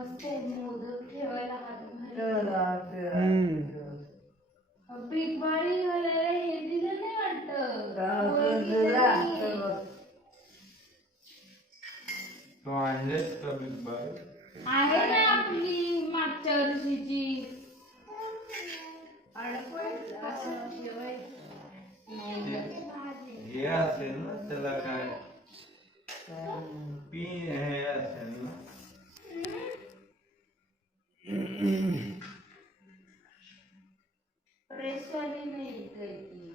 मस्त आहे मोदक ठेवायला हात पीठ बाळी घालायला हे दिलं नाही वाटत आहे ना आपली मागच्या वर्षीची हे असेल ना त्याला काय पीन हे असेल ना प्रेसवाली नाही काही ती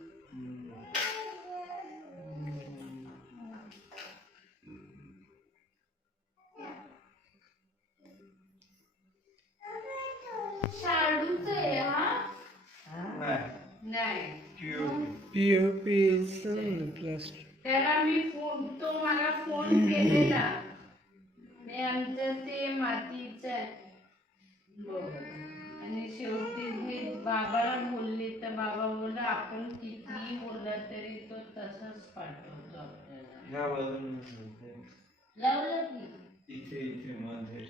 शाडूच आहे हा नाही पीओपी प्लास्टिक. त्याला मी फोन तो मला फोन केलेला आणि आमचं ते मातीचं आहे आणि शेवटी हे बाबाला बोलले तर बाबा बोलला आपण कितीही बोलला तरी तो तसाच पाठवतो आपल्याला लावलं की इथे इथे मध्ये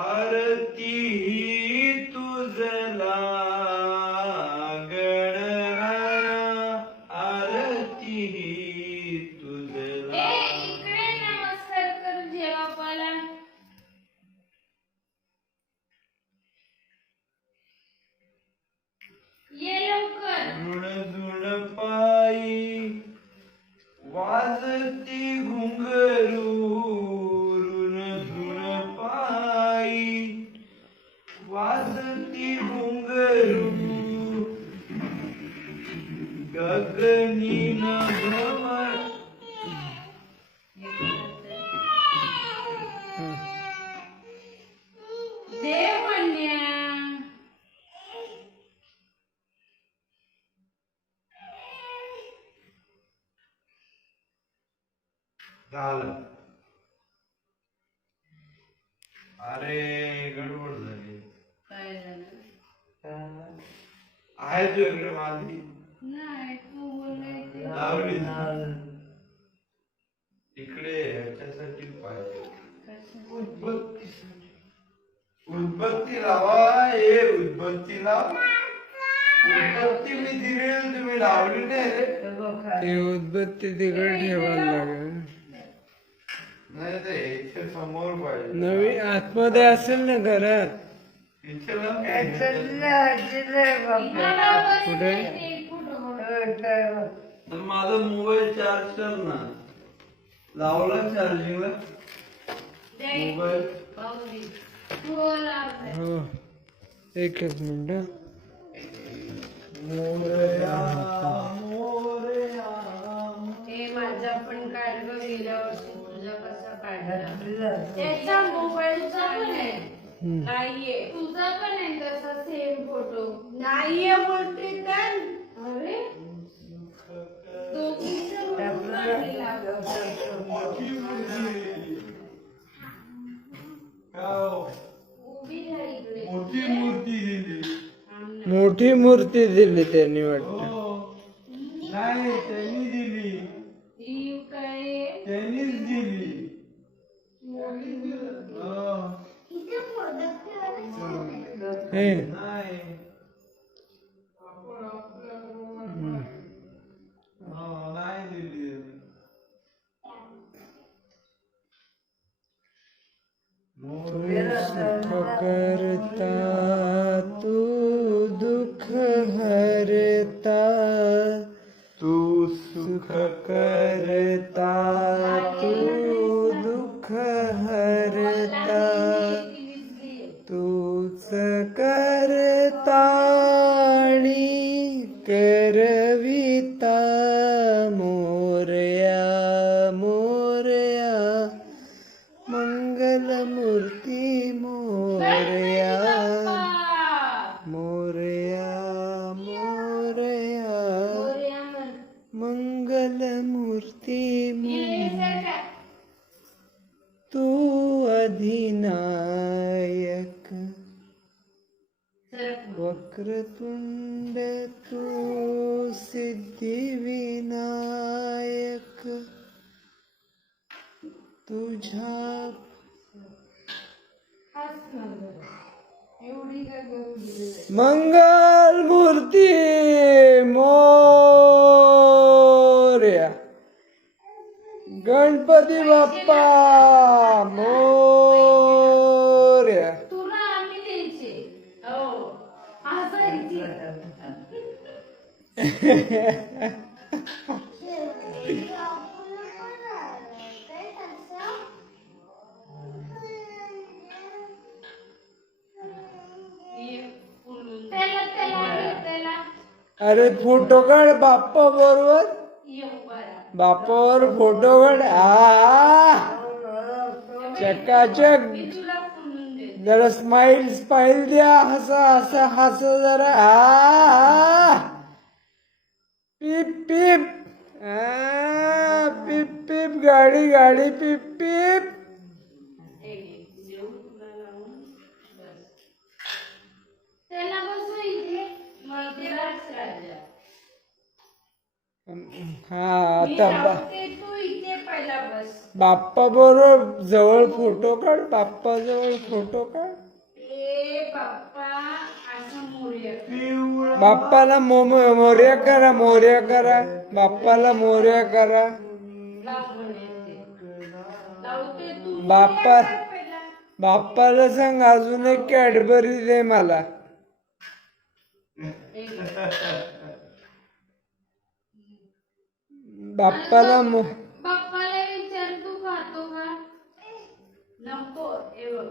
आरती ही तुझला गणराया आरती ही तुझला इकडे नमस्कार कर जेवापाला ये लवकर ऋण झुण पायी वाजती घुंगरू ऋण झुण पायी वाजती घुंगरू गगनी न भ्रमर देवन्या झालं अरे गडबड झाली काय झालं आहे तुझ्याकडे माझी नाही तू बोलायचे लावली इकडे ह्याच्यासाठी पाहिजे उदबत्ती लावा हे उदबत्ती लाव उदबत्ती मी दिलेली तुम्ही लावली नाही रे ते उदबत्ती तिकडे ठेवायला लागेल. नाही ते इथे समोर पाहिजे नवी आतमध्ये असेल ना घरात. इथे लाव. कुठे तर माझा मोबाईल चार्ज कर ना लावला चार्जिंगला मोबाईल हो एकच मिनिट. मोरया मोरया ते माझा पण काढ ग गेल्या वर्षी तुझा कसा काढला त्याचा मोबाईलचा पण आहे नाहीये तुझा पण आहे तसा सेम फोटो नाहीये बोलते तर अरे दोघींचा फोटो काढलेला. उभी राहा इकडे मोठी मूर्ती दिली मोठी मूर्ती दिली त्यांनी वाटतं. हो नाही त्यांनी दिली ही काय त्यांनीच दिली हे नाही नाही दिली करता तू दुःख हरता तू सुख करता तू दुःख हरता तूच करता आणि करविता मोरया मोरया मंगलमूर्ती मोरया मोरया मोरया मंगलमूर्ती तू अधिनायक वक्रतुंड तू सिद्धिविनायक तुझ्या मंगल मूर्ती मोरया गणपती बाप्पा मोरया तुला आम्ही द्यायचे हो हसायची त्याला त्याला त्याला अरे फोटो काढ बाप्पा बरोबर येऊ बरा बाप्पावर फोटो काढ चकाचक मी तुला फुलून देते जरा स्माइल स्माइल द्या हसा हसा हसा जरा पिप पिप पिप पिप गाडी गाडी पिप पिप देऊ तुला लावून बस त्याला बसू इथे मग ते बस राजा हा मी आता लावते तू इथे पहिला बस बाप्पा बरोबर जवळ फोटो काढ बाप्पा जवळ फोटो काढ ए बाप्पा असं मोर्या पिवळा बाप्पाला मोर्या करा मोर्या करा बाप्पाला मोर्या करा लावून येते लावते तू बाप्पा मोरया कर पहिला बाप्पाला सांग अजून एक कॅडबरी दे मला एक बाप्पाला बाप्पाला विचार तू खातो का नको हे बघ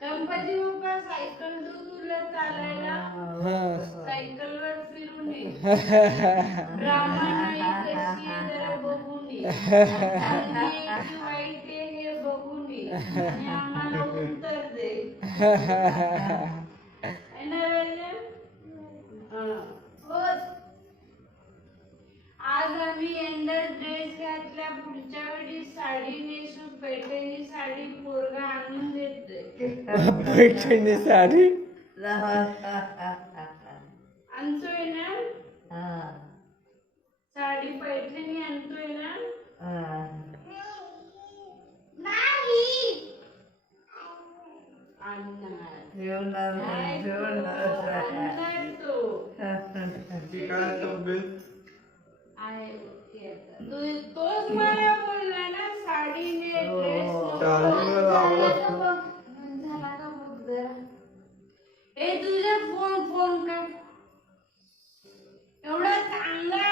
गणपती बाप्पा सायकल देऊ तुला चालायला हा सायकलवर फिरून ये रामायण कशी आहे जरा बघून ये चांगली आहे की वाईट आहे हे बघून ये आणि आम्हाला उत्तर दे है ना राजा? हा. होच. आज आम्ही यंदा ड्रेस घातला पुढच्या वेळी साडी नेसू पैठणी साडी पोरगा आणून देते पैठणी साडी आणतोय ना साडी पैठणी आणतोय ना आणणार आणणार तो ती काय तब्येत आहे तोच मला बोलला ना साडी ने ड्रेस चालू लावला झाला का बघ जरा ए तुझा फोन कर एवढा चांगला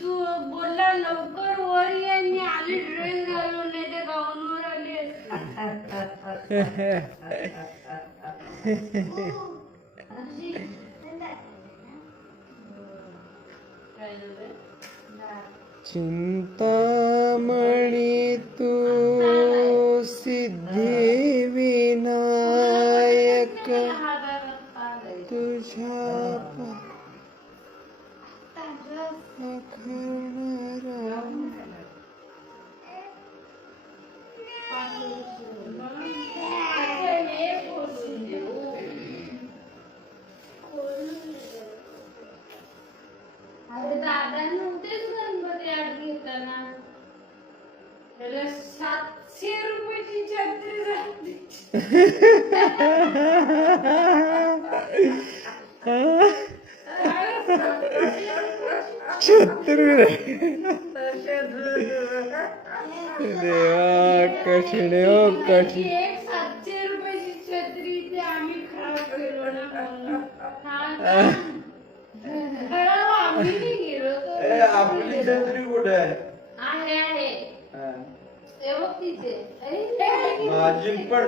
तू बोलला लवकर वर ये आणि आली ड्रेस घालून नाही ते गाऊनवर आली चिंतामणी तू सिद्धिविनायक तुझ्या पाखरणारा दादा नव्हतेच गणपती आत घेताना त्याला 700 रुपयाची छत्री झाली छत्री देवा कठीण हो कठीण एक 700 रुपयाची छत्री ते आम्ही खराब केलो ना म्हणून. हा ना. खराब आम्ही नाही गेलो ए, आपली छत्री कुठे आहे आहे हा. ते बघ तिथे अरे, माझी पण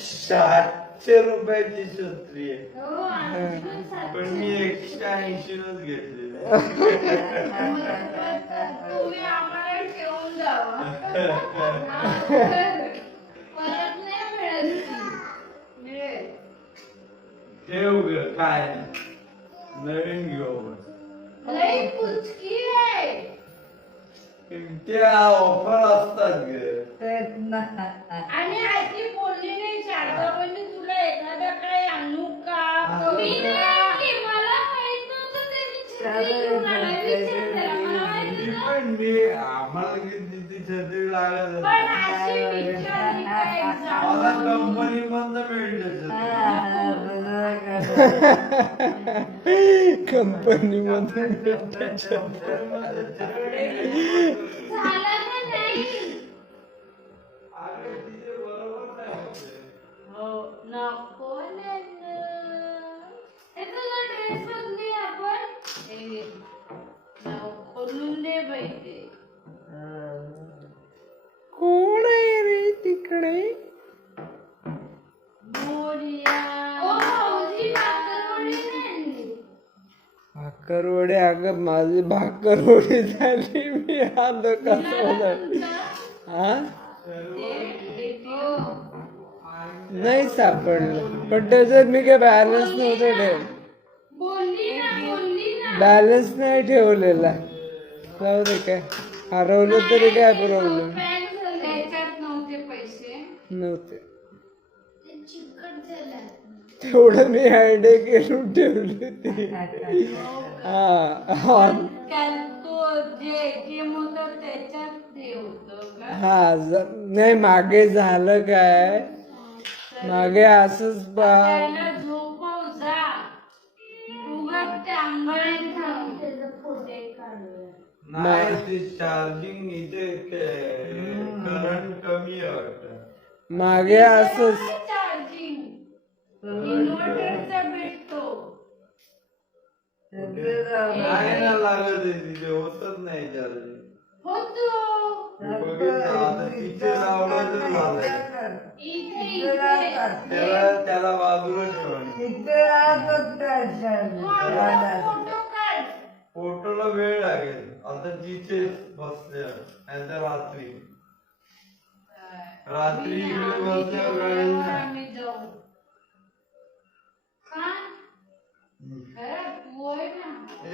700 रुपयाची छत्री आहे हो आमची पण पण 700. मी 180 नच घेतली तुम्ही आम्हाला ठेवून जावा परत नाही मिळत ती. मिळेल ठेव ग काय नवीन घेऊ लई कुचकी आहे त्या ऑफर असतात ग आणि आजी बोलली नाही शारदा म्हणजे तुला एखादा काय आणू का मला कंपनी मधनं मिळते कंपनी मधून झालं का नाही? हो, नको नंदू. हे तुझा ड्रेस बघली आपण? हे घे. खोलून दे बाई ते. कोण आहे रे तिकडे? मोरया. ओ, भाऊजी भाकरवडी नाही आणली. भाकरवडी अगं माझी भाकरवडी झाली मी आलो कसं हा नाही सापडलं पण त्याच्यात मी काय बॅलन्स नव्हतं ठेव बोलली ना. बॅलन्स नाही ठेवलेला जाऊ दे काय हरवलं तरी काय प्रॉब्लेम त्याच्यात नव्हते पैसे. नव्हते ते चिकट झालं. तेवढं मी आयडिया करून ठेवली होती हा तो जे ATM होतं त्याच्यात ते होतं का? हा नाही मागे झालं काय मागे असंच त्याला झोपव जा. उगाच ते अंगण थांब. त्याचे फोटे काढूया. नाही ते चार्जिंग इथे करंट कमी आहे वाटतं. मागे असंच चार्जिंग इन्व्हर्टरचा भेटतो. नाही ना लागत आहे तिथे होतच नाही चार्जिंग. होतो. बघितलं आता तिथे लावलं तर झालं. इथे त्याला बाजूला ठेवलं. फोटो काढ. फोटोला वेळ लागेल आता तिथे बसले नाही तर रात्री इकडे बसल्यावर वेळ नाही. आम्ही जाऊ. का? खरं तू आहे ना. ए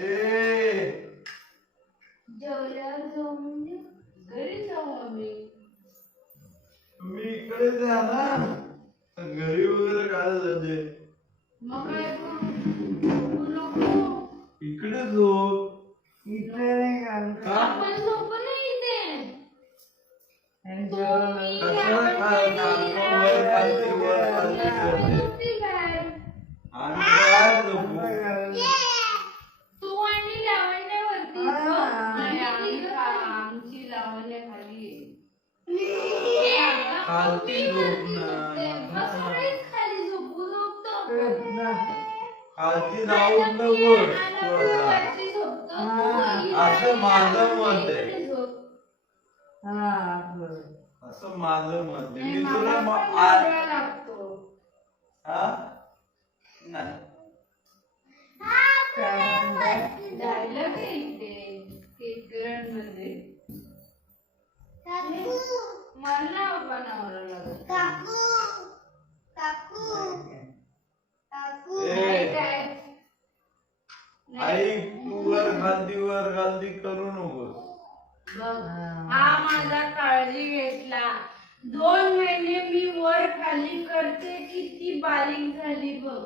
जेवल्यावर जाऊ म्हणजे घरी जाऊ आम्ही. तुम्ही इकडे जा ना घरी वगैरे काय जाते मग काय करू? नको. इकडे झोप. आपण झोपू नाही इथे. कशाला काय वर खालती करते? आणि काय झोपू? तू आणि लावण्यावरती झोप. नाही, आमची लावण्या खाली खालती झोप ना. खाली झोपतो. खालती जाऊन न वर असं माझं मत आहे. असं माझं मत आहे. मी तुला लागतो. हा नाही जायला इथे केतकरांमध्ये मला बनावं लागत. आई तू वर खालती करू नकोस. हा माझा काळजी घेतला. 2 महिने मी वर खाली करते किती बारीक झाली बघ.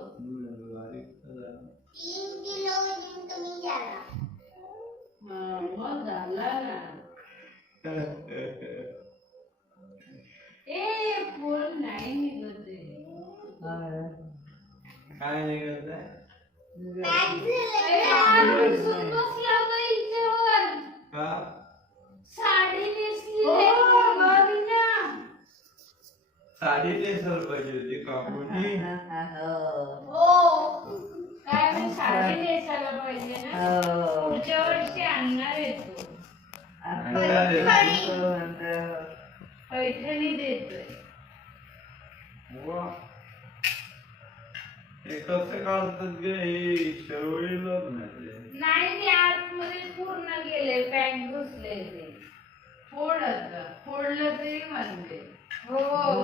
मग झाला ना. ए फोन नाही निघत आहे. काय निघत आहे? बसला होता हिच्यावर. का साडी नेसली बघ ना. साडी नेसायला पाहिजे होती काकूनी. हो काय मी साडी नेसायला पाहिजे ना. पुढच्या वर्षी आणणार येतो. पैठणी देतोय. वा. हे कसं काढतात गे हे शेवळीलाच नाही. नाही ते आतमध्ये पूर्ण गेले पॅन्ट घुसले ते. फोडलं तरी म्हणते. हो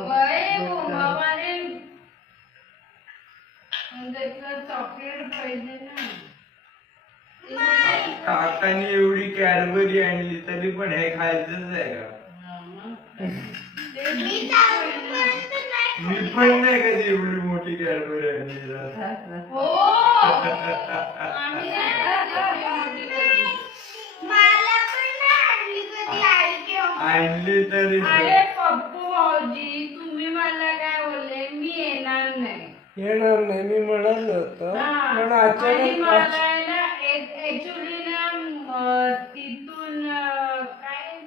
बाबा रे. चॉकलेट पाहिजे ना. काकाने एवढी कॅडबरी आणली तरी पण हे खायचंच आहे का? मी पण नाही कधी एवढी मोठी कॅडबरी आणली. हो आम्ही नाही आणली कधी. मला पण नाही आणली कधी आई. आणली तरी अरे पप्पू भाऊजी तुम्ही येणार नाही मी म्हणालो होतो हा. पण आणि अचानक मला आहे ना ऍक्च्युली ना तिथून काय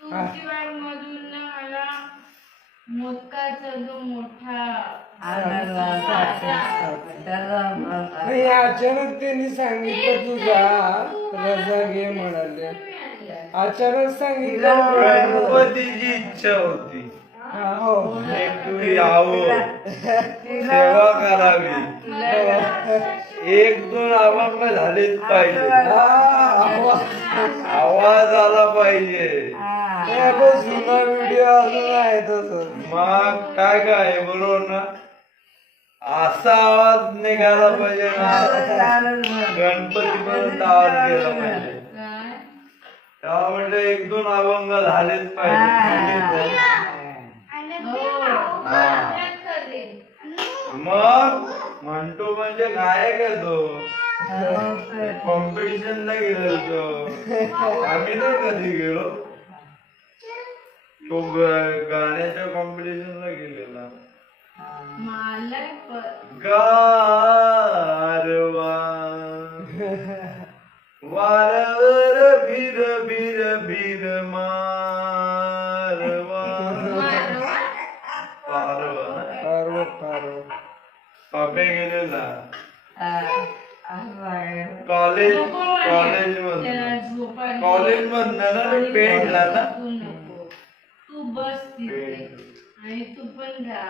तुळशीबाग मधून ना मला मोदकाचा जो मोठा नाही अचानक त्यांनी सांगितलं तुझा रजा घे म्हणाले अचानक सांगितलं गणपतीची इच्छा होती हो एक तुम्ही यावं सेवा करावी एक दोन अभंग झालेच पाहिजे आवाज आला पाहिजे जुना व्हिडिओ अजून आहे तसं मग काय काय बरोबर ना असा आवाज निघाला पाहिजे ना गणपती पर्यंत आवाज गेला पाहिजे तेव्हा म्हणलं एक दोन अभंग झालेच पाहिजे मग म्हणतो म्हणजे गायक आहे तो कॉम्पिटिशनला गेलो तो आम्ही नाही कधी गेलो तो गाण्याच्या कॉम्पिटिशनला गेलेला गारवा वारवर भीर भीर भीर मारवा पापे गेलेला कॉलेज मधनं ना पेंटला ना तू बस तिथे आणि तू पण जा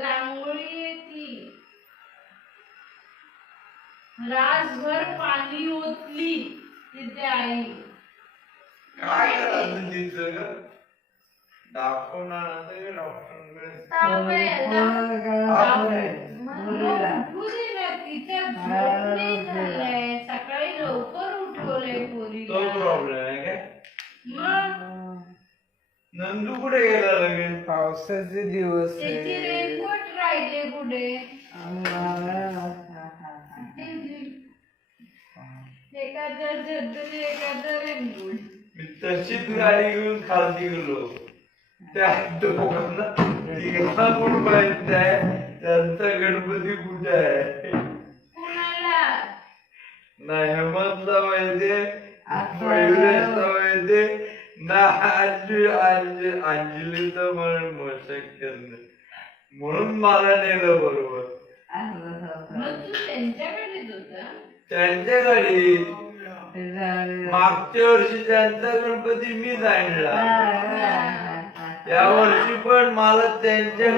रांगोळी येते रासभर पाणी ओतली तिथे आई काय करायचं तिचं ग दाखवणार सकाळी लवकर उठवलंय पोरी तो प्रॉब्लेम आहे काय नंदू कुठे गेला लगेच पावसाचे दिवस त्याची रेनकोट राहिले कुठे एखादं झरझरी एखादं रेनकोट मी तशीच गाडी घेऊन खालती गेलो त्या कोण माहित आहे त्यांचा गणपती कुठे आहे कुणाला ना हेमंतला माहितीये मयुरेशला माहितीये ना अंजलीचं म्हणून शक्य नाही म्हणून मला नेलं बरोबर मग तू त्यांच्याकडेच होता त्यांच्याकडे मागच्या वर्षी त्यांचा गणपती मीच आणला या वर्षी पण मला त्यांच्या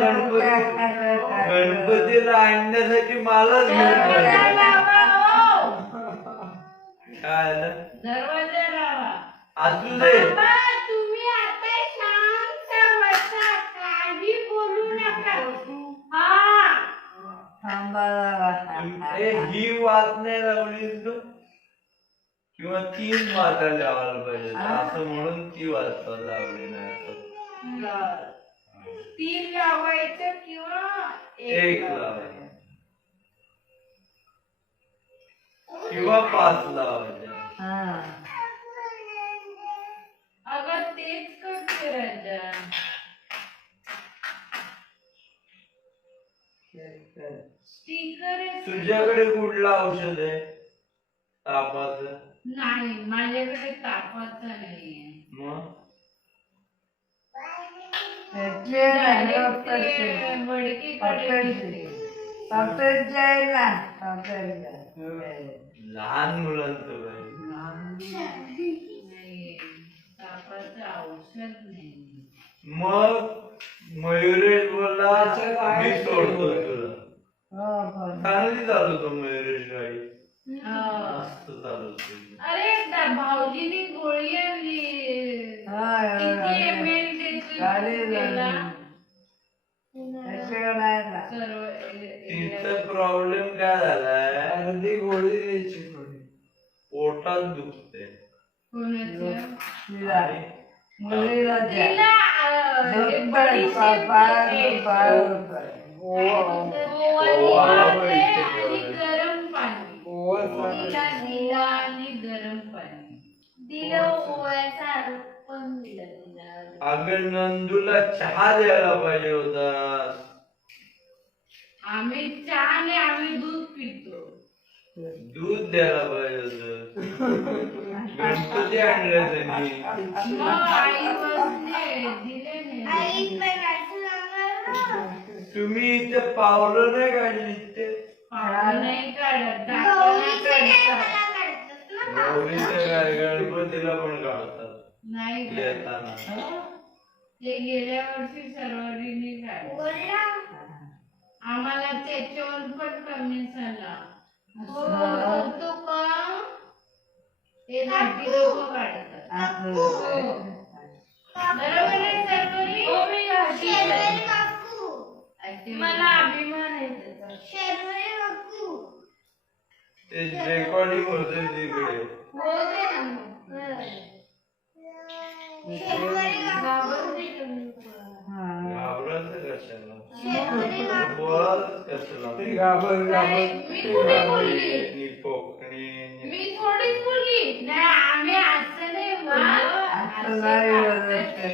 गणपतीला आणण्यासाठी मलाच घेऊन काय ना दरवाजा लावा असू दे तुम्ही आता शांत बसा काही बोलू नका ही वाद नाही लावली तू किंवा तीन वाटा लावायला पाहिजे असं म्हणून ती वाजता लावली नाही तीन लावायचं किंवा एक लावायचं किंवा 5 लावायचे अगं तेच करते राजा स्टिकर तुझ्याकडे कुठलं औषध आहे तापाचं नाही माझ्याकडे तापाचं नाहीये मग लहान मुलांचं तापाचं औषध नाही मग मयुरेश बोलला मी सोडतो तुला चांगली चालवतो मयुरेश गाडी मस्त चालवतो अरे भाऊजीनी गोळी आणली किती ML तिचा प्रॉब्लेम काय झालाय अर्धी गोळी द्यायची थोडी पोटात दुखते गरम पाणी दिला आणि गरम पाणी दिलं ओव्याचा आरोप पण दिला अगं नंदूला चहा द्यायला पाहिजे होता आम्ही चहा आणि आम्ही दूध पितो. दूध द्यायला पाहिजे होतं. गणपती आणले त्यांनी. मग आई बसले दिले नाही. तुम्ही इथे पावलं नाही काढली ते पावलं नाही काढत, दाखवणं काढतात. गौरीचं काय गणपतीला पण काढतात नाही काढत. येताना. ते गेल्या वर्षी सर्वांनी काढलं. आम्हाला त्याच्यावर पण कमी झाला. हो, तो का ते धाकटी लोक काढतात. हो. बरोबर आहे सर्वरी? हो, मी घाटी आहे. मला अभिमान आहे त्याचा. ते रेकॉर्डिंग होते तिकडे. हो दे ना मग. घाबरते तुम्ही. घाबरायचं कशाला बोलायचं कशाला मी कुठे बोलली? नी कोकणी मी थोडीच बोलली. नाही, आम्ही असं नाही बोललो.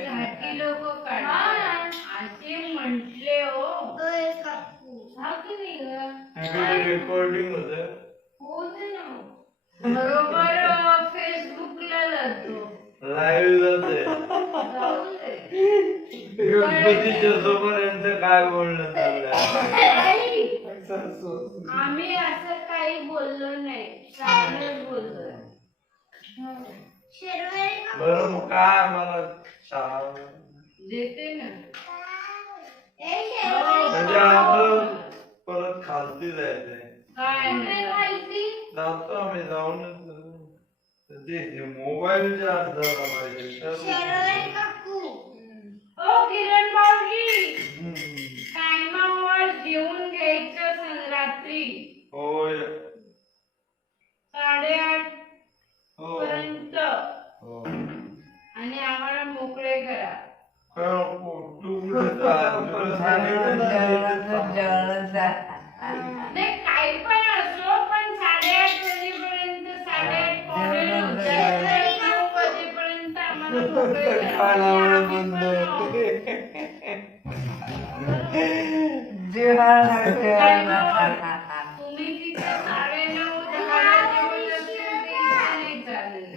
घाटी लोक काढतात असे म्हटले हो. हा की नाही ग? रेकॉर्डिंग होत हो दे ना मग. बरोबर फेसबुकला जातो. लाईव्ह जाते जाऊ दे. गणपतीच्या जोपर्यंत काय बोलणं चाललंय. आम्ही असं काही बोललो नाही. चांगलंच बोलतोय. बरं मग काय मला चहा देते ना. म्हणजे आपण परत खालती जायचंय. काय नाही. जातो आम्ही जाऊनच मोबाईल चार्ज झाला पाहिजे. ओ किरण मावशी, टायमावर जेवून घ्यायचं रात्री होय 8:30 हो पर्यंत हो. आणि आम्हाला मोकळे करा. तू कुठे तुला सांगितलं नाही काही पण असो, पण 8:30 वाजेपर्यंत 8:30 पावणे 9 वाजेपर्यंत आम्हाला मोकळे करा. तुम्ही तिथे 9:30 10 जेवत असेल तरी नाही चालेल.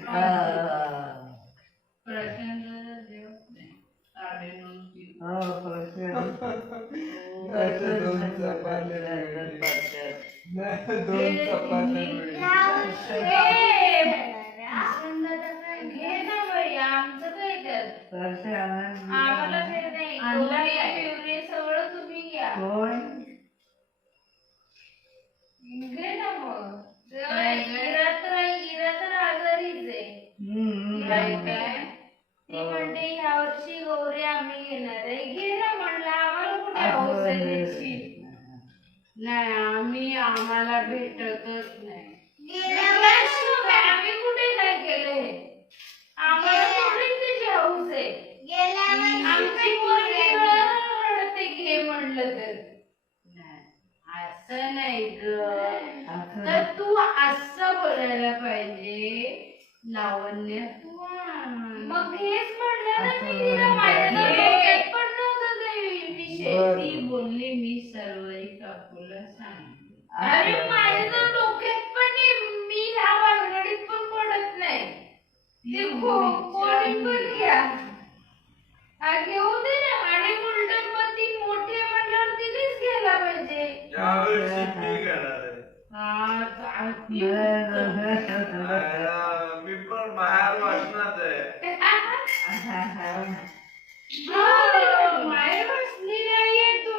प्रचंड जेवत नाही. 9:30 घे ना बाई, आमचं काय त्यात. आम्हाला काही नाही. पिवळे सगळं तुम्ही घ्या. घे ना मग. इरा तर आजारीच आहे. काय ती म्हणते ह्या वर्षी गौरी आम्ही घेणार आहे. घे ना म्हणलं. आम्हाला कुठे हौस आहे त्याची. नाही आम्हाला भेटतच नाही. आम्ही कुठे काय केलंय. आम्हाला थोडीच त्याची हौस आहे. आमची पोरगी रडते घे म्हणलं तर. असं नाही ग. तर तू असं बोलायला पाहिजे. लावण्य तू मग हेच म्हणलं ना मी तिला. माझ्या डोक्यात पण नव्हतं ते विषय. ती बोलली मी सर्वरी काकूला सांगितलं. अरे माझ्या तर डोक्यात पण नाही. मी ह्या भानगडीत पण पडत नाही. ते कोणी पण घ्या. घेऊ दे ना. आणि उलट मग ती मोठी म्हणल्यावर तिनेच घ्यायला पाहिजे. यावर्षी मी घेणार आहे. मी पण बाहेर वाचणार आहे. माहेर बसली नाहीये तू.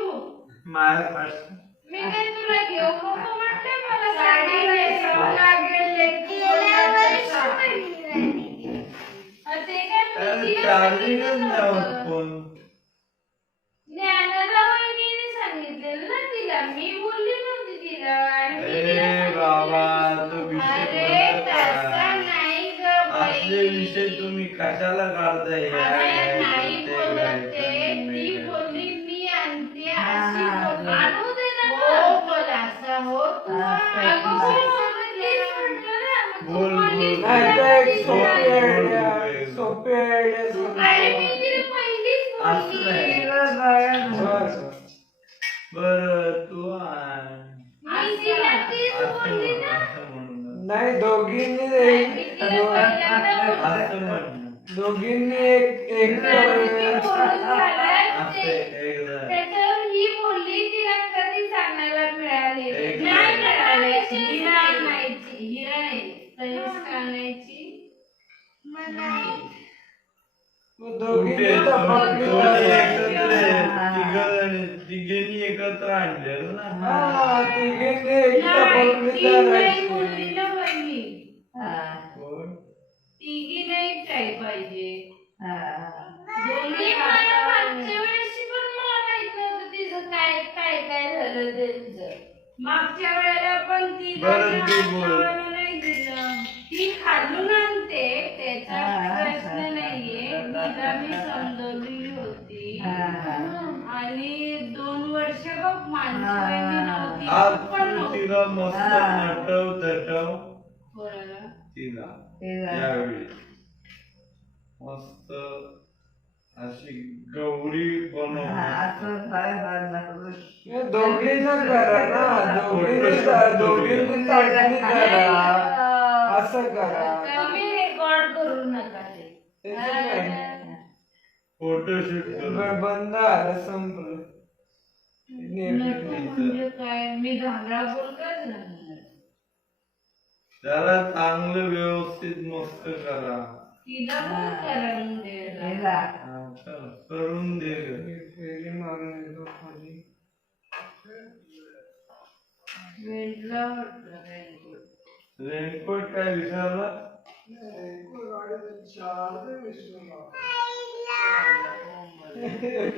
बाहेर वाचणार. मी काय तुला घेऊ नको म्हणते. मला साडी नेसावं लागेल. ते काय मी तिला चार्जिंगच सांगितलं नाही नव्हतं. फोन. ज्ञानदा वहिनीने सांगितलेलं ना तिला. मी बोलली नव्हती तिला. आणि मी तिला ए बाबा तो विषय अरे बंद तसा करा. नाही ग बाई. असले विषय तुम्ही कशाला काढताय. अरे नाही बोलत ते. ती बोलली मी आणते अशी बोलली. आणू दे ना. हो बोल असा हो तू. अगं बोल मग तेच म्हटलं ना. मग तू बोल, बोललीस बोल. मला ती सांगितलं. सोपे आयडिया अरे मी तिला पहिलीच असं बोलली. नाही. बर तू नाही दोघींनी मी तिला पहिल्यांदा असं म्हण. दोघींनी एक बोलून झालं असं ते. एकदा. त्याच्यावर ही बोलली तिला कधी सांगायला मिळाली एक नाही मिळाली. हिरा आणायची, हिरा नाही, तनिष्का आणायची. दोघींनी कुठे? टपकली दोन्ही तर- तिघांनी एकत्र आणलेलं ना. हा, तिघींनी एक नाही, टपकली ती नाही करायची. बोलली ना बहिणी. कोण? तिघी नाही काय पाहिजे. मी मला मागच्या वेळेशी पण मला माहित नव्हतं तिचं काय काय काय झालं त्यांचं. मागच्या वेळेला पण ती बरं, ती बोल. नावाला नाही दिलं. ती खालून आणते त्याचा प्रश्न नाहीये. तिला मी समजवलेली होती आणि 2 वर्ष बघ माणसं नव्हती आज पण तू नव्हती. तिला मस्त नटव तटव कोणाला? तिला यावेळी मस्त अशी गौरी बनव. हे दोघींना करा ना, दोघींनी चांगली करा, असं करा. तुम्ही रेकॉर्ड करू नका ते. त्याचं काय? फोटोशूट करू. बंद आलं संपलं. नको म्हणजे काय मी घागरा बोलतच नाही. त्याला चांगलं व्यवस्थित मस्त करा. तिला पण करून दे. हा, चल, करून दे ग. फेरी मारून येतो खाली. वेंटला वाटलं रेनकोट. रेनकोट काय विचारला?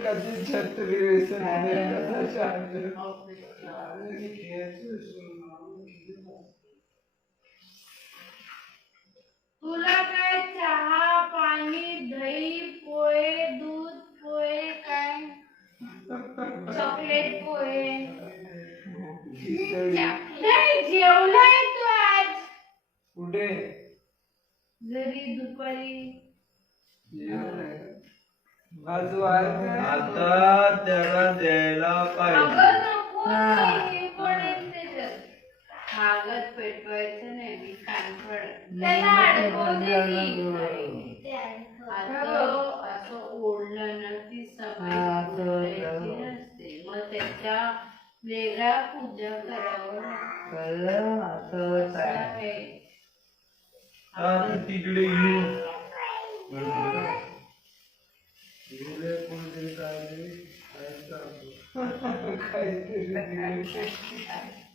कधी छत्री विसरली, कधी शाळेत. तुला काय चहा पाणी दही पोहे दूध पोहे काय चॉकलेट पोहे नाही जेवलाय तू आज पुढे जरी दुपारी बाजू आहे का? आता त्याला द्यायला पाहिजे. अगं नको हे पडेल त्याच्यात कागद पेटवायचं नाही मी कान पडत त्याला अडकवून दे की. ते असं ओढलं ना ती सवय सुटायची नसते मग त्याच्या वेगळा पूजा करावं लागतं. आहे. आता तिकडे येऊ.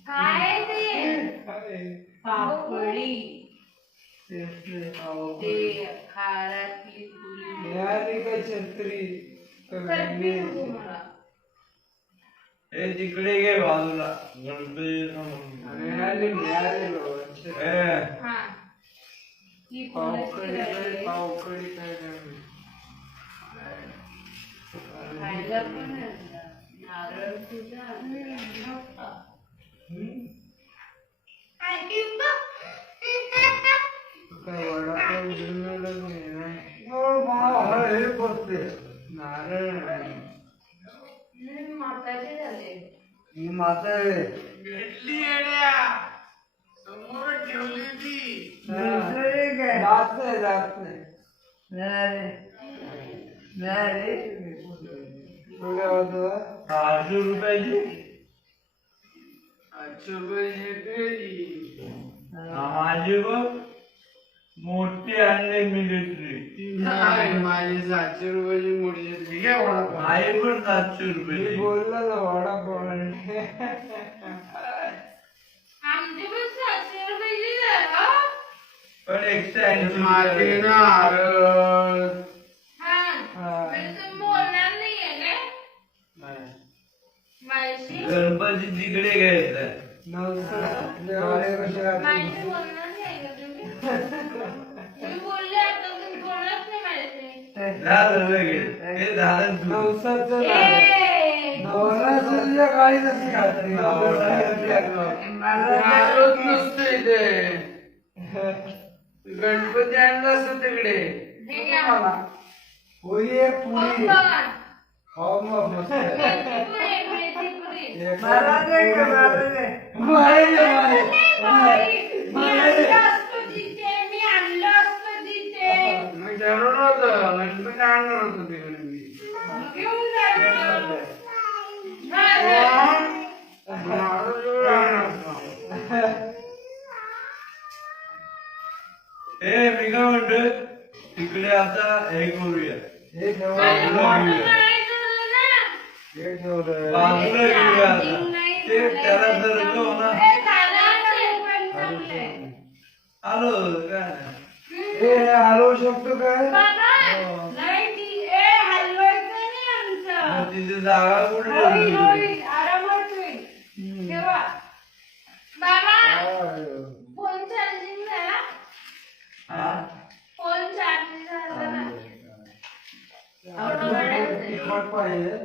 काय ते पापडी ते खारातली पुरी मिळाली का छत्री? चटणी नको मला. हे तिकडे घे बाजूला. गणपतीचं मंदिर. मिळाली ए, हा ती पावकडी कोणाची काय राहिली? पावकडी काय नाही. खायला पण आणला. नारळ तुझा काय वडापाव बनवलं नाही ना? हे बघते. नारळ नाही. म्हातारे झाले. ही माता आहे. भेटली येड्या. समोर ठेवली ती. जात नाही. थोड्या वाजता 600 रुपयाची. 800 रुपये माझी बघ मोठी आणली मिलिटरी. नाही, माझी 700 रुपयाची मोठी घेतली. घ्या वडापाव. आई पण 700 रुपये. मी बोललो ना वडापाव. आमचे पण 700 रुपयाची झालं. पण 180 माझे रुपये. नारळ. हा म्हणजे तुम्ही बोलणार नाहीये काय नाही. माझी गणपती तिकडे घ्यायचा. माझी बोलणार नाही का तुम्ही तुम्ही बोलले आता तुम्ही बोलत नाही माझ्याशी. झालं लगेच. हे झालं तू. नवसाचं ए, बोनसच्या काही नसते खात्री. नारळच नसते इथे. गणपती आणला असतो तिकडे. हे घ्या. पुरी आहे मग पुरी. बघा. हो मग मस्त. मेथी पुरी. मला दे का मला दे. मला दे. मी आता हे ठेवलं. बाजूला घेऊया आता. ते त्याला धरतो ना. आलो काय हे हलवू शकतो काय? नाही ती हलवायचं नाही आमचं. मग तिथे जागा कुठे होईल, ठेवली? होईल. आरामात होईल. ठेवा. बाबा आय. फोन चार्जिंग झाला हा? फोन चार्जिंग झाला ना तिखट पाहिजे.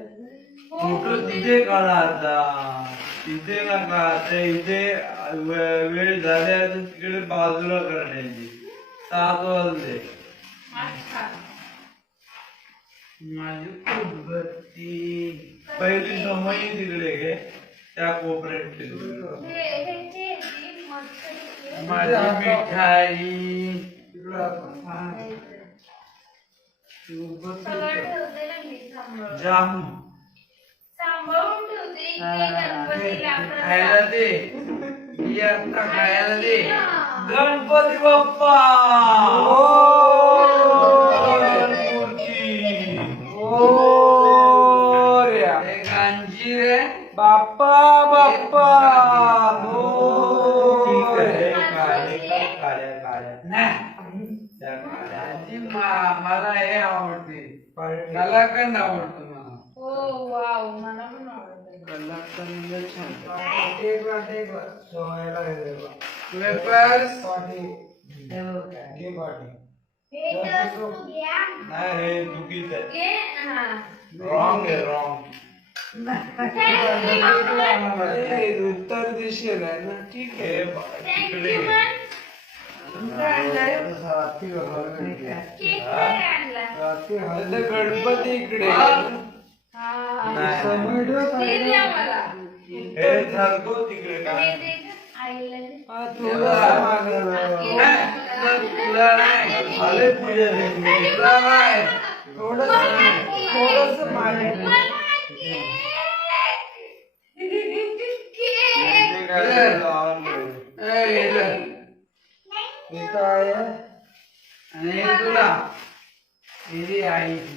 फोटो तिथे काढा आता. तिथे नका आता इथे वेळ झाल्या तर तिकडे बाजूला करण्याची 7 वाजले. अच्छा माझी उदबत्ती पहिली समय तिकडे घे त्या कोपऱ्यात ठेव. ह्याची मस्त माझी मिठाई तिकडं आपण. सगळं ठेवते ना मी सांभाळून जाम सांभाळून ठेवते इकडे गणपतीला खायला दे. ही आता खायला दे. गणपती बाप्पा मूर्ती. मोरया. हे कांची रे. बाप्पा बाप्पा ठीक आहे. मोरया. काळ्या. नाही. त्या काळ्या. मला हे आवडते. कलाकंद आवडतो मला. हो वाव मला पण आवडतं कलाकंद छान. एक वाट सोहायला गेले बा. वेपर्स पाटी. घे पाटी. हे तर तू घ्या नाही हे चुकीचं आहे. घे हा रॉंग आहे रॉंग. हे उत्तर दिशेला आहे ना. ठीक हे आहे. तिकडे थँक्यू मन रात्री हलवायचं. केक काय आणला रात्री हलवायचं. गणपती इकडे आहे. हा नाही. टोमॅटो ते खायला. द्या मला हे सारखं तिकडे हे काय दे गं, आईला दे. हा, तुला मागवलं. तुला नाही आले पूजा तुला नाही. थोडस मागे. केक ते काय लावून ठेवलं. इथं आहे. आणि हे तुला हे आईची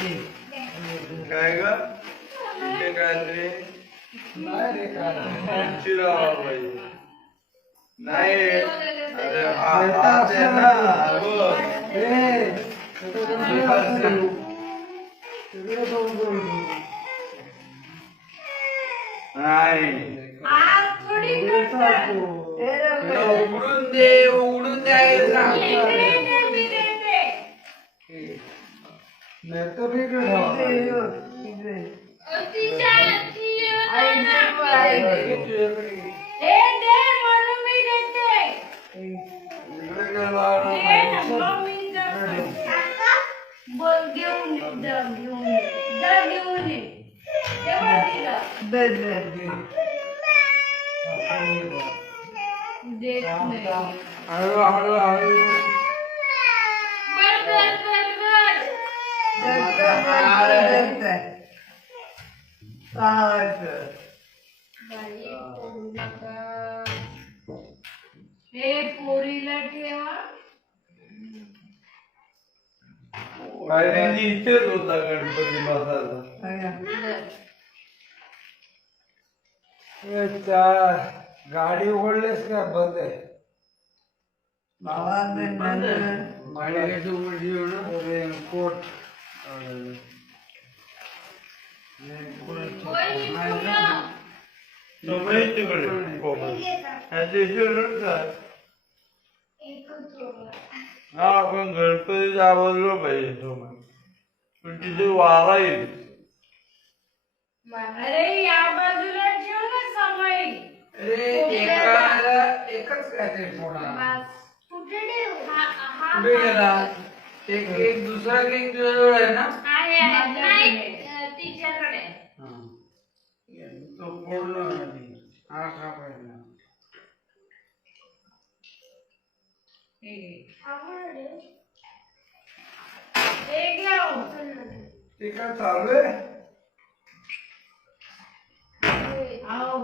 दे. काय ग इथे काय रे नाही रे काय. उंची लावायला पाहिजे. नाही अरे हात आहे ना बघ. हे, तिकडे बघू. नाही आज थोडी करतात. उघडून दे द्यायचं. इकडे दे, मी देते. नाही तर इकडे ठेवा. तिच्या तुझ्याकडे. हे दे म्हणून मी देते. इकडे काय लावणार दे नाही. ना, मग मी देते. बोल घेऊन ये, जा घेऊन ये. जा घेऊन ये. तेव्हा दिलं. देत नाही. हळू. बर्गर बर्गर बाई, पोरू नका. हे पोरीला ठेवा. पहिल्यांदा इथेच होता गणपती बसायचा. हे गाडी उघडलीस का? बंद आहे. गाडी कशी उघडली हो ना? रेनकोट. तुम्ही तिकडे हा आपण गणपतीच्या आवाजलो पाहिजे तुम्ही पण तिथे वारा येईल. अरे या बाजूला ठेव ना समय. एकच काय ते थोडा. कुठे ठेवू? हा हा कुठे गेला? एक दुसरा केक तुझ्याजवळ आहे ना? आहे नाही तिच्याकडे तो फोडला नाही. हा का पाहिजे. हे घ्या. ते काय चालू आहे? आओ.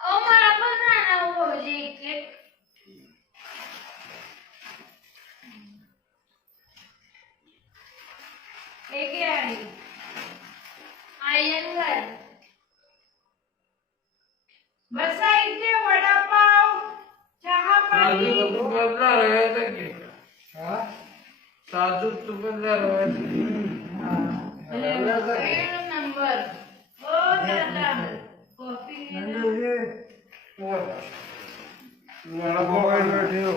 मला पण राहणार भाऊजी केक हे घे आणि तू पण जरा एक नंबर ओ दादा कॉफी घे ना. मोबाईल ठेव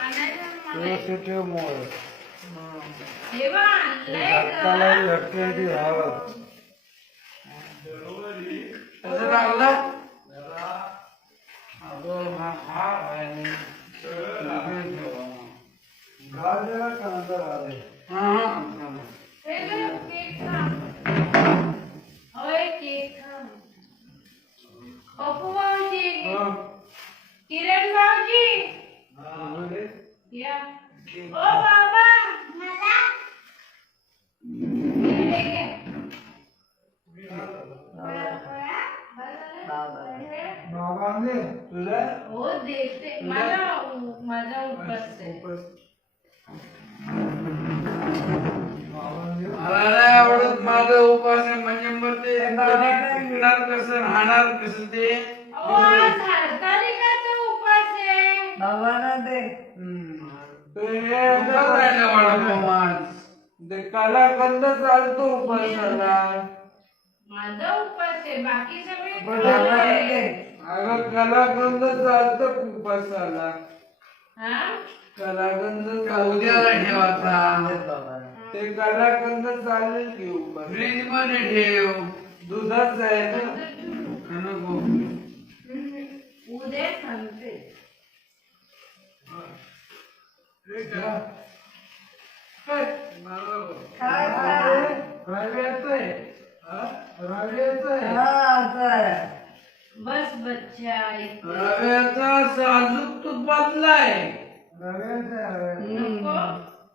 आणायचं मला. व्यवस्थित ठेव मोबाईल हे बघ, आणलंय झटकाला गं. झटक्याची हवं कसं लागलं अगं हा आहे गाजरा कांदा आले हे बघ, केक खा. होय, केक खा. पप्पू भाऊजी, किरण भाऊजी या. ओ बाबा मला हे घे. बाबांनी तुझ्या हो देते माझा उपवास आहे. मला नाही आवडत माझा उपास आहे म्हणजे मग ते पिकणार कसं राहणार कसं ते अहो, आज हरतालिकाचा उपवास आहे. ते हे असं राहिलं वडापाव आज. ते कलाकंद चालतो उपासाला माझा उपवास आहे, बाकी सगळे बरं, खाल्ले. अगं कलाकंद चालतं उपासाला हा? कलाकंद उद्याला ठेवायचा ते कलाकंद चालेल की उपास फ्रीज मध्ये ठेव दुधाच आहे ना नको उद्या सांगते. बस बच्चा ऐक. रव्याचा साजूक तुपातला आहे नको.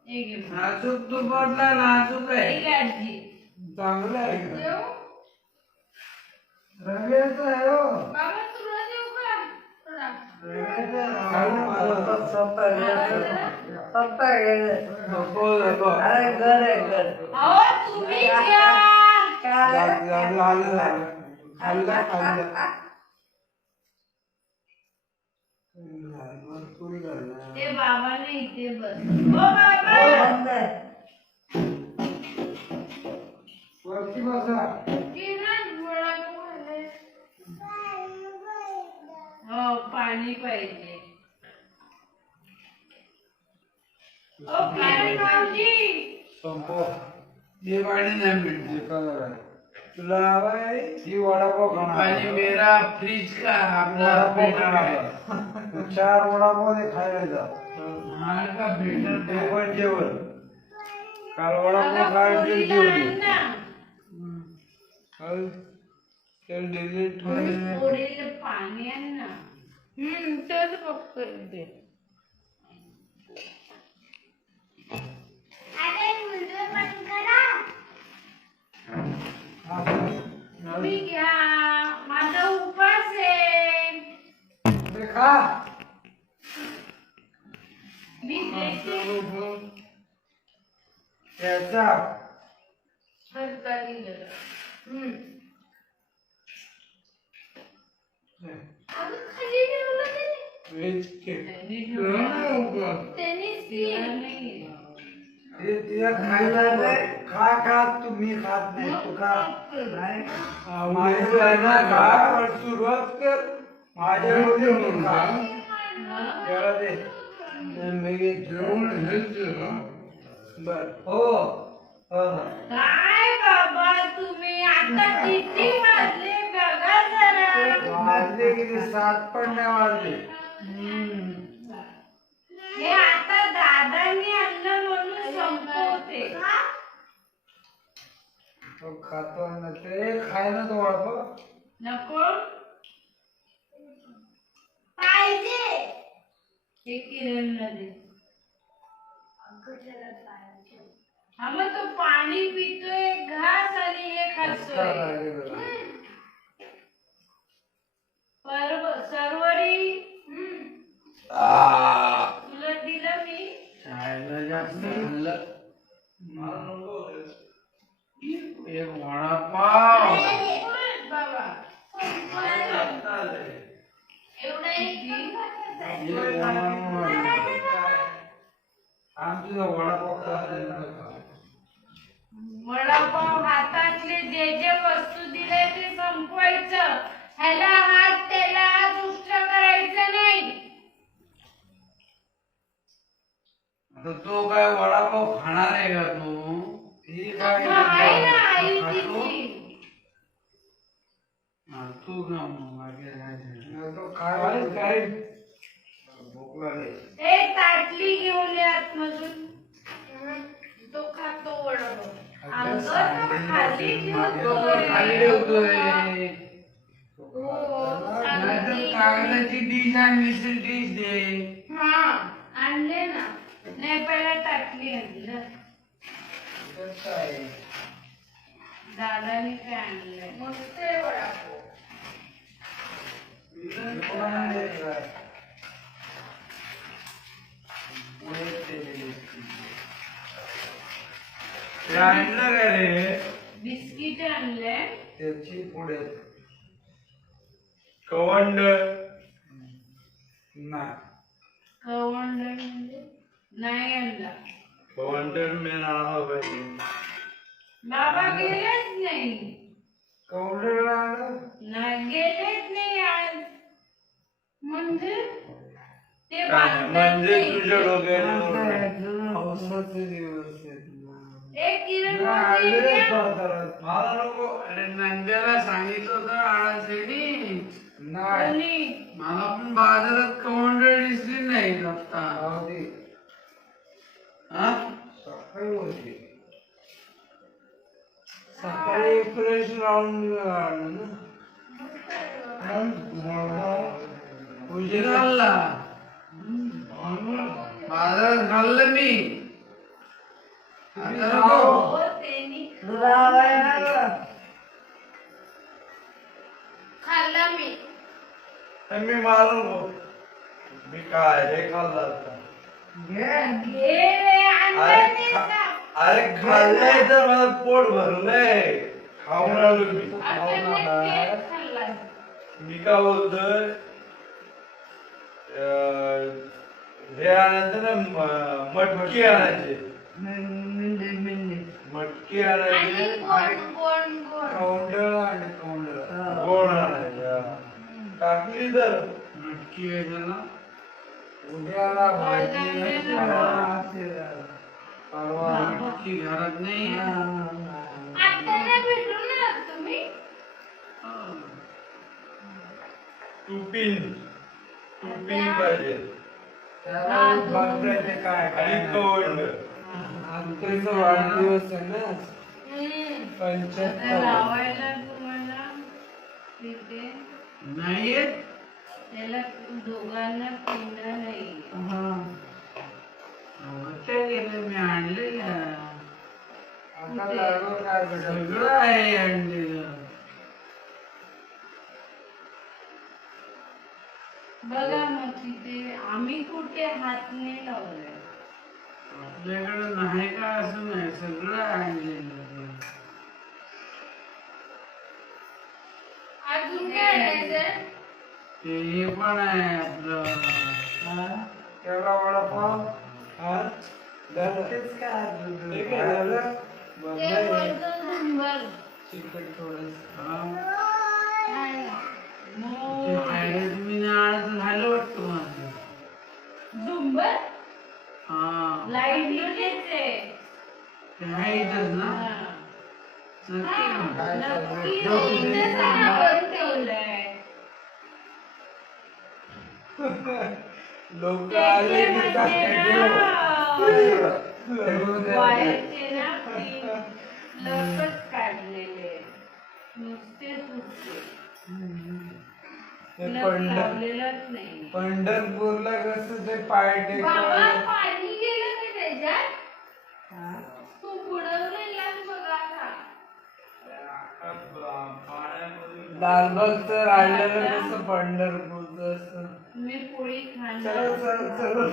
हे घे. नाजूक तुपातला नाजूक आहे ठीक आहे आजी. चांगला आहे देऊ? रव्याचा आहे हो बाबा तुला देऊ का? थोडा. नको नको अहो, तुम्ही घ्या. भरपूर झालं ते बाबाने इथे बस. ओ बाबा. वरती बसा किरण गोळा खाल्ले. हो, पाणी पाहिजे. ओ किरण भाऊजी. संपव ये पाणी नाही मिळते तुला हवा आहे ही वडापाव खाणार मेरा फ्रीज का आपला वडापाव 4 वडापाव दे खायला जा का भेटत ते पण जेवण काल वडापाव खायला जेवली चल डिलीट थोडे पाणी आण ना. तेच बघतोय ते. तुम्ही घ्या, माझा उपवास आहे. खा मी देते. त्याचा हरताली जरा. अगं, खाली ठेवलं त्याने. व्हेज केक त्यांनीच ती. तिला खायला खा खा तुम्ही खात नाही तू खा माझी आहे ना खा पण सुरुवात कर माझ्या एवढी खा त्याला दे मी जेवण बर हो काय बाबा तुम्ही आता किती वाजले बघा जरा. वाजले किती 7 पण नाही वाजले हे आता दादांनी आणलं म्हणून संपवते. तो खातो ना ते खायला तो वडापाव नको पाहिजे. हे किरण मध्ये हा मग तो पाणी पितोय घास आणि हे खातोय. सरवरी तुला दिलं मी. खायला जास्त खाल्लं एक वडापाव बाबा एवढा आमची वडा खायला हात त्याला दुष्ट करायचं नाही. आता तो काय वडापाव खाणार आहे का तू? ही काय आहे ना आई खातो? तिची. हा, तू खा मग, बाकी काय नाही. तो काय काय भूक लागली. ए ताटली घेऊन ये आतमधून. तो खातो वडापाव. अगं तो खाली तो तर खाली ठेवतोय. नाहीतर कागदाची डिश आणली तर डिश दे. हा आणले ना. नाही पहिला ताटली आणलं. दादाने काय आणलंय मस्त आहे वडापाव. आणलं काय रे? बिस्किट आणले. त्याची पुढे कवंड नाही. कवंड म्हणजे नाही आणला. कवंड मी नाव पाहिजे. बाबा गेलेच नाही. कौंडला आलं नाही गेलेच नाही आज. म्हणजे ते काय बांधत म्हणजे नाही. तुझ्या डोक्यात पावसाचे दिवस आहेत ना. एक किरण आले मध्ये घ्या. बाजारात. मला नको. अरे नंद्याला सांगितलं होतं आणायसाठी. नाही, कोणी? मला पण बाजारात कमांडर दिसली नाही आता. हा? सकाळी होती. सकाळी फ्रेश राऊंड आलं ना. उशीर खाल्ला. बाजारात खाल्लं मी. आता नको. हो, त्यांनी खाल्ला मी. मी मारू मी काय हे खाल्लं आता. घे रे, आणलं नाही का? अरे खाल्लंय तर मला पोट भरलंय. खाऊन आलो मी. आता मी केक खाल्ला. मी काय बोलतोय हे आणायचं ना मटकी आणायची. मटकी आणि आणायची गोड गोड गोड. गोड आणायच्या. टाकली तर मटकी वेगळा. उद्याला भाजी परवा मटकी घरात नाही. आत्याला भेटून ना तुम्ही. टुपिन पाहिजे काय आणि कवंड. आमचा वाढदिवस आहे ना. आता 75. लावायला तुम्हाला तिथे नाही येत. त्याला दोघांना पिंड नाही. होते गेले मी आणलेलं. सगळं आहे आणलेलं. बघा मग तिथे आम्ही कुठे हात नाही लावलाय. आपल्याकडे नाही का असं नाही, सगळं आणलेलं. अजून काय आणायचं? ते हे पण आहे आपलं केवढा वडापाव. तेच काय झालं? ते वरचं झुंबर. चिकट थोडं. मग तुम्ही आणत झालं वाटतं माझं. झुंबर हा, लाईट येते. ते आहे इथंच ना. हा. नक्की का? नक्की इथेच आपण ठेवलंय. लोक ते आले की म्हणजे टाकायचे. वायरचे ना लवकरच काढलेले नुसते सुटते. लावलेलंच नाही. पंढरपूरला कसं ते पाय बाबा टेकवायला. पाणी गेलं का त्याच्यात? तू बुडवलेला बघा आता. लालबागचं राहिलेलं कसं पंढरपूरचं असं. मी पोळी चला खाणार. चला चला.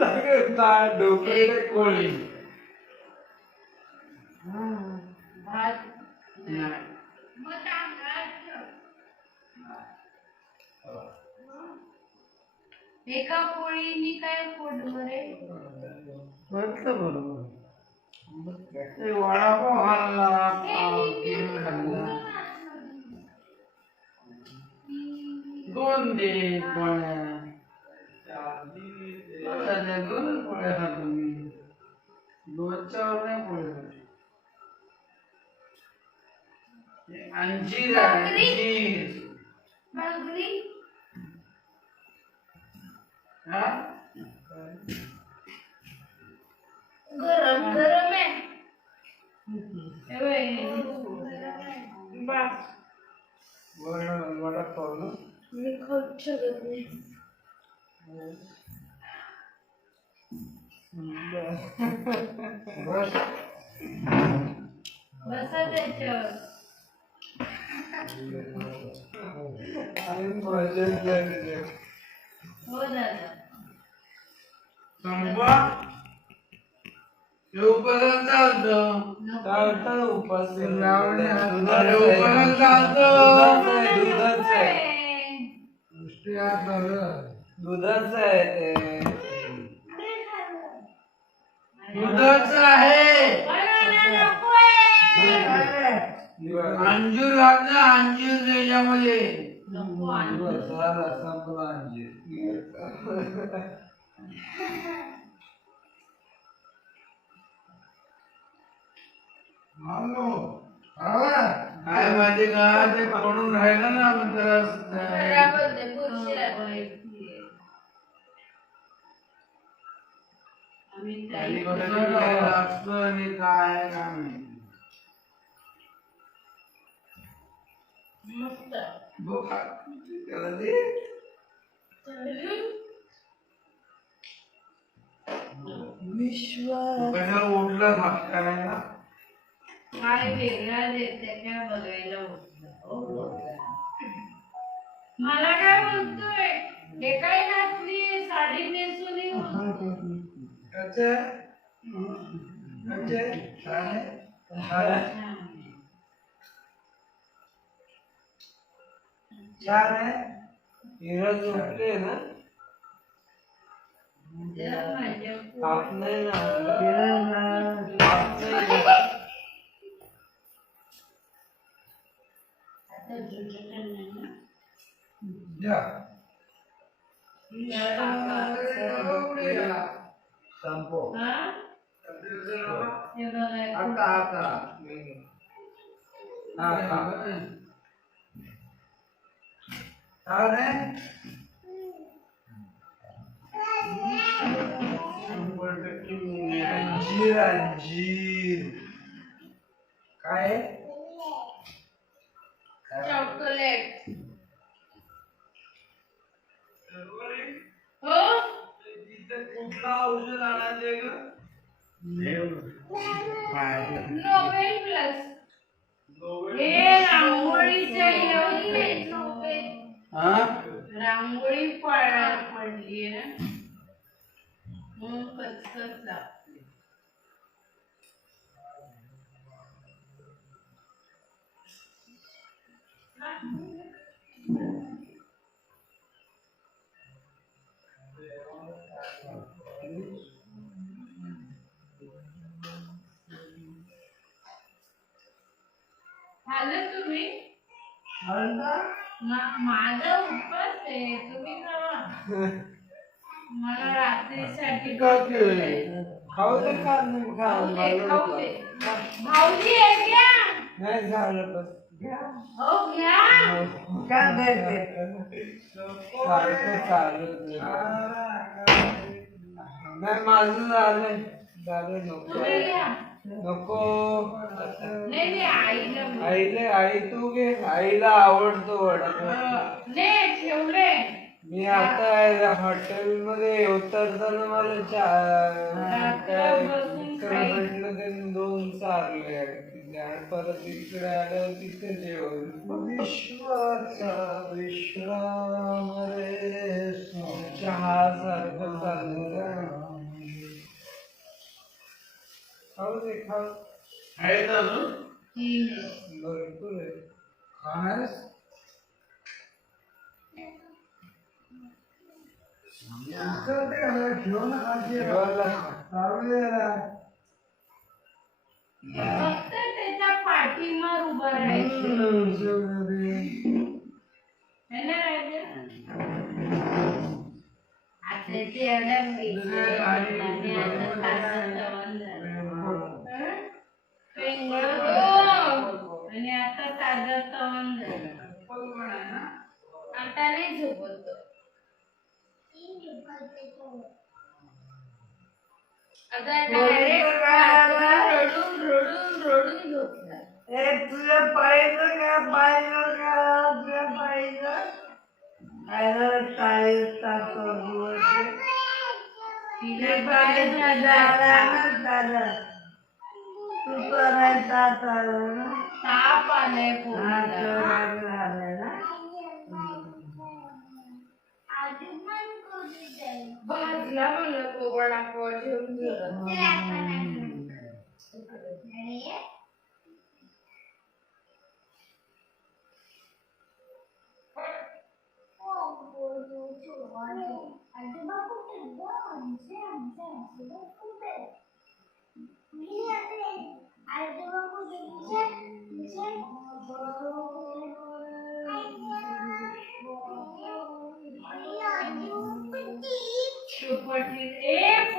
लगेच डाळ डोकं एक कोळी. भात नाही. मग तांदळात ठेव. एका पोळीनी काय पोट भरेल? म्हटलं बरोबर. ते वडापाव खाल्ला, पाव खाल्ला. करून दे पोळ्या. आता दोन पोळ्या खातो मी. दोनच्यावर नाही पोळ्या खात. अंजीर आहे, अंजीर. भाकरी हा? गरम गरम आहे. हे बघ. बस. वडापाव ना? मी खाऊ शकत नाही. बस. बसा त्याच्यावर. हो दादा. संपवा. हे उपवास चालतं. चालतं उपास. लावणी हाताने उपवास चालतं. दुधाचं आहे. नुसती हात धरलं. दुधाचं आहे ते. दुधाचं आहे. बनाना नकोय. अंजीर घातलं, अंजीर त्याच्यामध्ये. नको आणू. झाला संपला अंजीर. काय माहिती का ते पडून राहिलं ना मग घरामध्ये बुरशीला आम्ही खाली ताई कसं काय असतं आणि काय काम आहे. मस्त बघ, त्याला दे. कशाला उठला थाप करायला. काय वेगळा देते काय बघायला होतं. मला काय बोलतोय हे काय घातली साडी नेसून येऊन. छान आहे. हिरा झोपले ना. माझ्या ताप नाही ना. ताप नाही. संपो. हा? हे बघा आता आता अंजीर अंजीर काय चॉकलेट. हो कुठला औषध आणायचे ग. Nobel plus. हे रांगोळीच्या यावर नोबेल. रांगोळी पडली ना मग कचकच लागते. झालं तुम्ही माझा उपवास आहे तुम्ही खावा. मला रात्रीसाठी खाऊ दे का नाही खाऊ दे खाऊ. खाऊ दे. भाऊजी हे घ्या. नाही झालं बस. हो घ्या. काय नाही सारखं चालत नाही. माझं झालं झालं. नको तुम्ही घ्या. नको. नाही नाही आईला आईले आई तू घे. आईला आवडतो वडापाव. नाही ठेवले. मी आता हॉटेल मध्ये उतरताना मला भेटलं त्यांनी 2 चारले आणि परत इकडे आल्यावर तिथे जेवण. विश्वाचा विश्राम रे चहा सारखं चाललं. खाऊ दे खाऊ. आहेत अजून भरपूर आहे. खाणारच. फक्त त्याच्या पाठीमार उभं राहायचं. है ना राजा? आता ते एवढ्या पैसे आणि आता तासात जेवण झालं. हं? पिंगळ हो. आणि आता ताजं तवण झालं. आता नाही झोपत तो. आता direct रडून झोपला. तुझ्या पाहिलं का पाहिलं का तुझ्या पाहिलं पाहिलं चाळीस तास तिला काय झालं? तू करायचा ना ताप आलाय पोटाला. झालं ना भाजला मला कोबडा पोळ ठेवून गेला.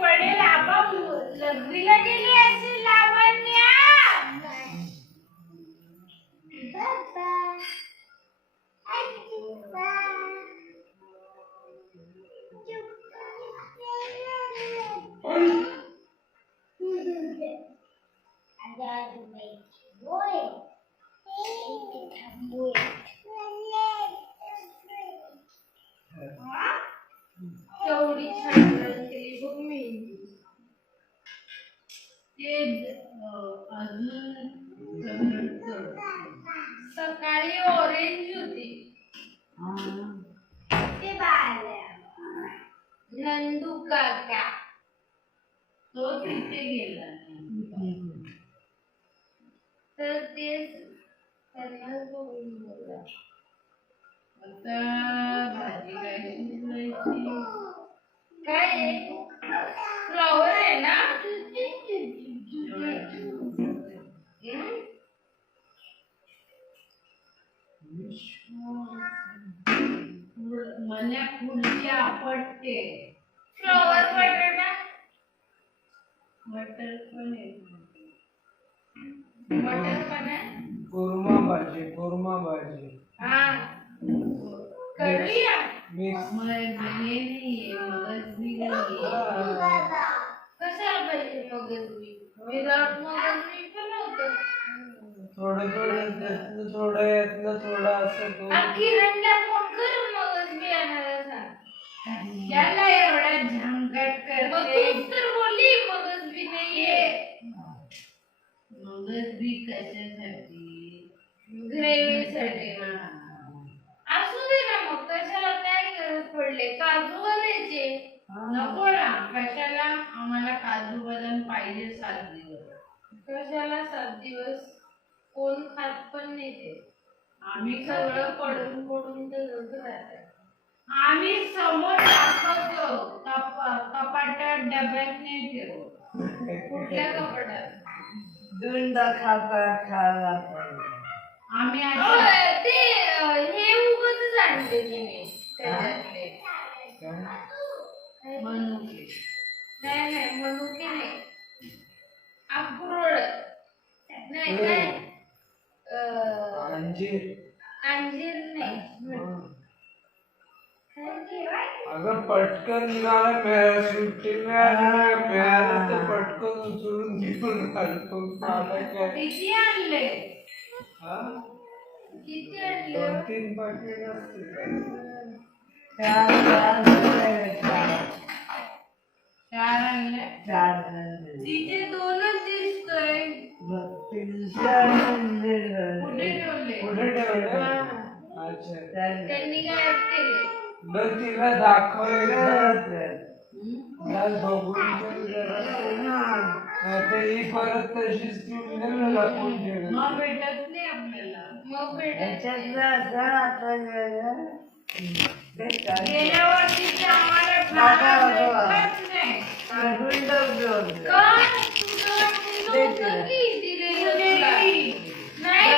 पडेल आबा लग्नीला गेली असेल लावण्या. केवढी छान केली बघ मी. ते अजून सकाळी ऑरेंज होती. ते नंदू काका तो तिथे गेला. तर तेच त्यांना बघून बोला. आता भाजी काय शिजवायची. काय फ्लॉवर आहे ना. मला फुलची आपटते. फ्लॉवर बटाटा मटर पण आहे. मटर पण आहे. कुर्मा भाजी हा करूया. मिक्स कशाला पाहिजे मगजबी. विदाउट मगजबी पण होतं. थोडं यातलं थोडं असं करून किरणला फोन करून मगजबी आणायला सांग. याला एवढा झंझट करते. तू तर बोलली मगजबी नाहीये. मगजबी कशासाठी? ग्रेव्हीसाठी ना. असू दे ना मग. कशाला काय गरज पडले. काजू घालायचे. नको ना. कशाला आम्हाला काजू बदाम पाहिजे 7 दिवस. कशाला 7 दिवस कोण खात पण नाही ते. आम्ही सगळं पडून तर राहतात. आम्ही समोर दाखवतो. कपाटात डब्यात नाही ठेवू. कुठल्या कपाटात? दोनदा खायला आम्ही ते हे उगच आणलेली मी त्याच्यातले. मनुके नाही मनुके नाही. अक्रोड नाही काय अंजीर नाही. अगं पटकन मिळाला सुट्टी मिळालं तर पटकन उचलून घेऊन घालतो. किती आणले? किती आणले? 2-3 पाकिट असतील. 4 आणले. तिथे 2च दिसतोय. कुठे ठेवले? अच्छा त्यांनी काय केले? तिला दाखवायला बघून ही परत तशीच दाखवून ठेवली. मग भेटत नाही आपल्याला. मग भेटत गेल्या वर्षी आम्हाला भेटलंच नाही. नाही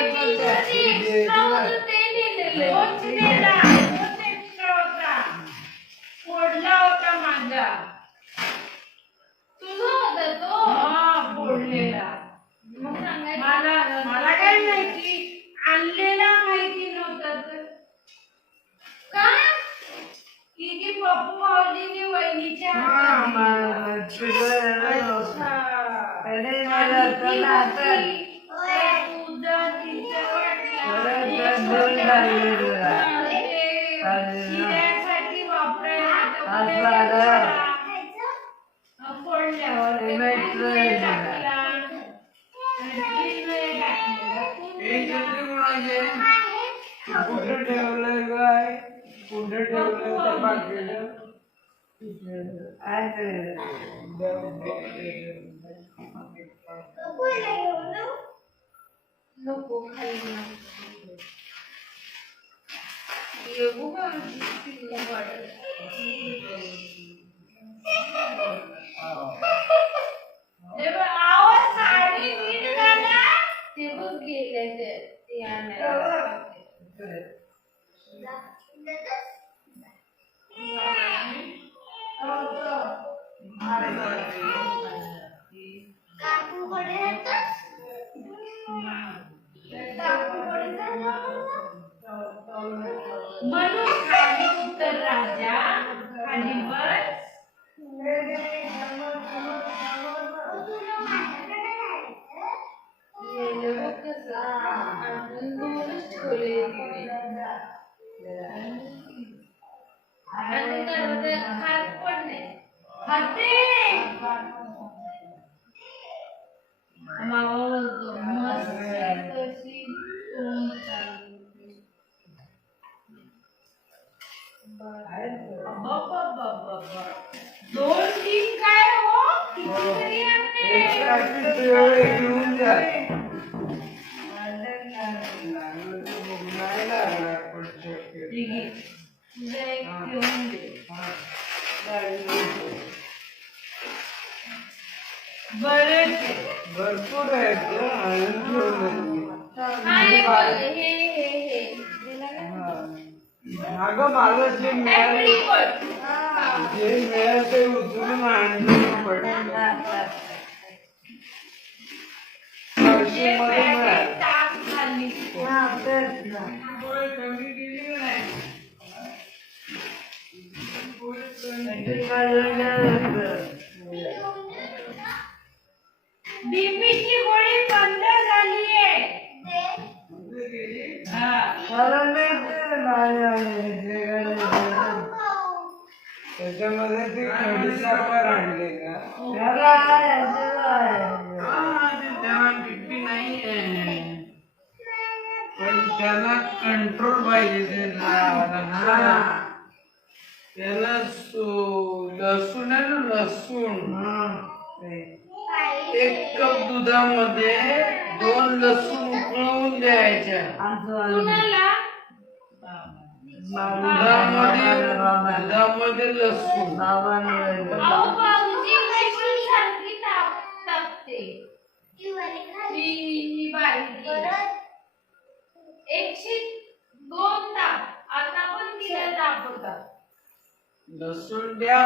काय माहिती आणलेला माहिती नव्हता तर का की पप्पू माऊलीने वहिनीच्या शिऱ्यासाठी वापरायला फोडल्यावर कुठे ठेवलंय काय कुठे ठेवलंय त्या पाकिट नको खाली येऊ का आवाज साडी नीट घाला ते बघ गेले ते आणायला म्हणून खाली उतर राजा खाली बस दोन तीन काय हो कितीतरी आणले घेऊन जा भरपूर आहेत अगं माझं जे मिळालं ते उचलून आणलं पडलं कमी केली नाही बीपीची गोळी बंद झालीये त्याच्यामध्ये ते खडी साखर आणले का त्याला बीपी नाही आहे पण त्याला कंट्रोल पाहिजे त्याला लसूण आहे ना लसूण 1 कप दुधामध्ये 2 लसूण उकळवून द्यायच्या दुधामध्ये लसूण लसूण द्या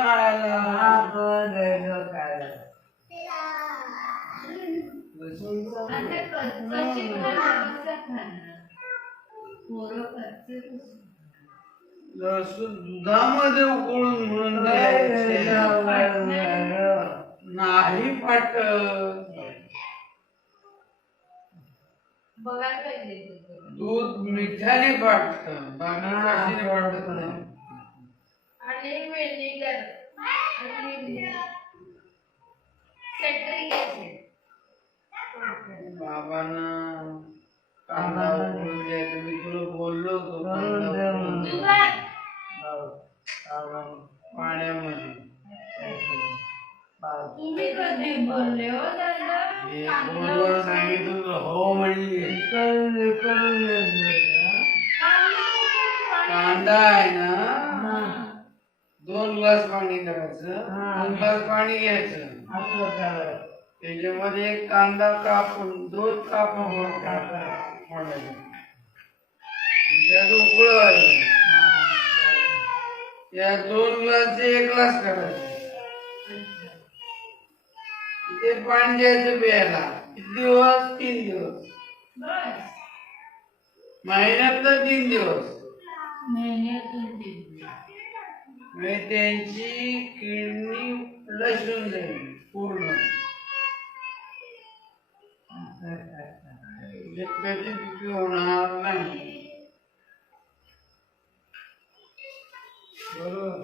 खायला लसूण दुधामध्ये उकळून म्हणून द्यायचे नाही फाटत बघायला पाहिजे दूध मिठाने फाटत बाकी कशाने फाटत नाही आणि व्हिनेगर बाबांना कांदा उकळून द्यायचं मी तुला बोललो होतो कांदा उकळून पाण्यामध्ये तुम्ही कधी बोलले हो दादा फोनवर सांगितलं हो म्हणजे कांदा आहे ना 2 ग्लास पाणी करायचं 2 ग्लास पाणी घ्यायचं त्याच्यामध्ये 1 कांदा कापून 2 कापून टाकायचं त्यात उकळवायचं या 2 ग्लासचे 1 ग्लास करायचं ते पाणी द्यायचं प्यायला किती दिवस 3 दिवस बस महिन्यातलं 3 दिवस महिन्यातून 3 दिवस. म्हणजे त्यांची किडनी फ्लश होऊन जाईल पूर्ण. कधी BP होणार नाही. बरोबर.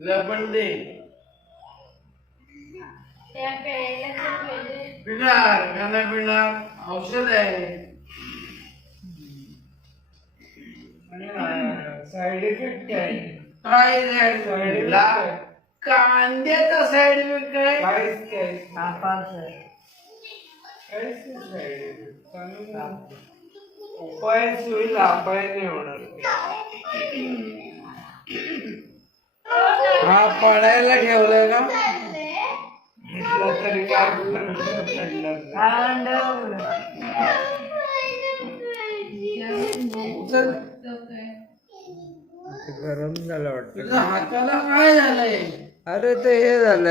लपण दे त्या प्यायला तर पाहिजे. पिणार का नाही पिणार? औषध आहे. साईड इफेक्ट काय? काय साईड कांद्याचा साईड इफेक्ट काय? काहीच काय? तापाचं काहीच नाही साईड इफेक्ट. चांगलं उपायच होईल, अपाय नाही होणार. हा पडायला ठेवलाय का? घेतला तरी काय पडणार नाही. चल गरम झालं वाटतं. तुझ्या हाताला काय झालंय? अरे ते हे झालं